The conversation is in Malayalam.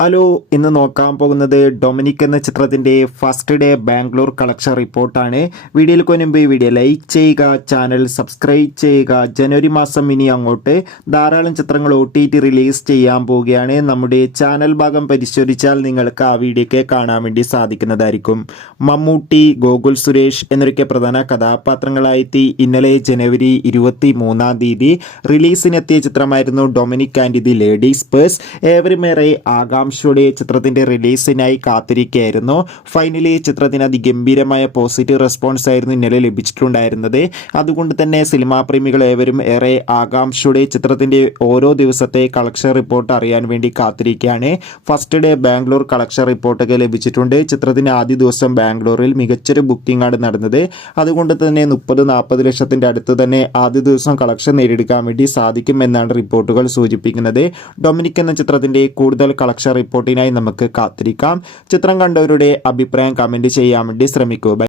ഹലോ, ഇന്ന് നോക്കാൻ പോകുന്നത് ഡൊമിനിക് എന്ന ചിത്രത്തിൻ്റെ ഫസ്റ്റ് ഡേ ബാംഗ്ലൂർ കളക്ഷൻ റിപ്പോർട്ടാണ്. വീഡിയോയിൽ മുൻപ് വീഡിയോ ലൈക്ക് ചെയ്യുക, ചാനൽ സബ്സ്ക്രൈബ് ചെയ്യുക. ജനുവരി മാസം ഇനി അങ്ങോട്ട് ധാരാളം ചിത്രങ്ങൾ OTT റിലീസ് ചെയ്യാൻ പോവുകയാണ്. നമ്മുടെ ചാനൽ ഭാഗം പരിശോധിച്ചാൽ നിങ്ങൾക്ക് ആ വീഡിയോയ്ക്ക് കാണാൻ വേണ്ടി സാധിക്കുന്നതായിരിക്കും. മമ്മൂട്ടി, ഗോകുൽ സുരേഷ് എന്നൊക്കെ പ്രധാന കഥാപാത്രങ്ങളായെത്തി ഇന്നലെ ജനുവരി 23 റിലീസിനെത്തിയ ചിത്രമായിരുന്നു Dominic and the ladies purse. ഏവരുമേറെ ആകാംക്ഷയോടെ ചിത്രത്തിൻ്റെ റിലീസിനായി കാത്തിരിക്കുകയായിരുന്നു. ഫൈനലി ചിത്രത്തിന് അതിഗംഭീരമായ പോസിറ്റീവ് റെസ്പോൺസ് ആയിരുന്നു ഇന്നലെ ലഭിച്ചിട്ടുണ്ടായിരുന്നത്. അതുകൊണ്ട് തന്നെ സിനിമാ പ്രേമികൾ ഏവരും ഏറെ ആകാംക്ഷയോടെ ചിത്രത്തിൻ്റെ ഓരോ ദിവസത്തെ കളക്ഷൻ റിപ്പോർട്ട് അറിയാൻ വേണ്ടി കാത്തിരിക്കുകയാണ്. ഫസ്റ്റ് ഡേ ബാംഗ്ലൂർ കളക്ഷൻ റിപ്പോർട്ടൊക്കെ ലഭിച്ചിട്ടുണ്ട്. ചിത്രത്തിൻ്റെ ആദ്യ ദിവസം ബാംഗ്ലൂരിൽ മികച്ചൊരു ബുക്കിംഗ് ആണ് നടന്നത്. അതുകൊണ്ട് തന്നെ 30-40 ലക്ഷത്തിൻ്റെ അടുത്ത് തന്നെ ആദ്യ ദിവസം കളക്ഷൻ നേടിയെടുക്കാൻ വേണ്ടി സാധിക്കുമെന്നാണ് റിപ്പോർട്ടുകൾ സൂചിപ്പിക്കുന്നത്. ഡൊമിനിക് എന്ന ചിത്രത്തിൻ്റെ കൂടുതൽ കളക്ഷൻ റിപ്പോർട്ടിനായി നമുക്ക് കാത്തിരിക്കാം. ചിത്രം കണ്ടവരുടെ അഭിപ്രായം കമൻറ്റ് ചെയ്യാൻ വേണ്ടി ശ്രമിക്കൂ.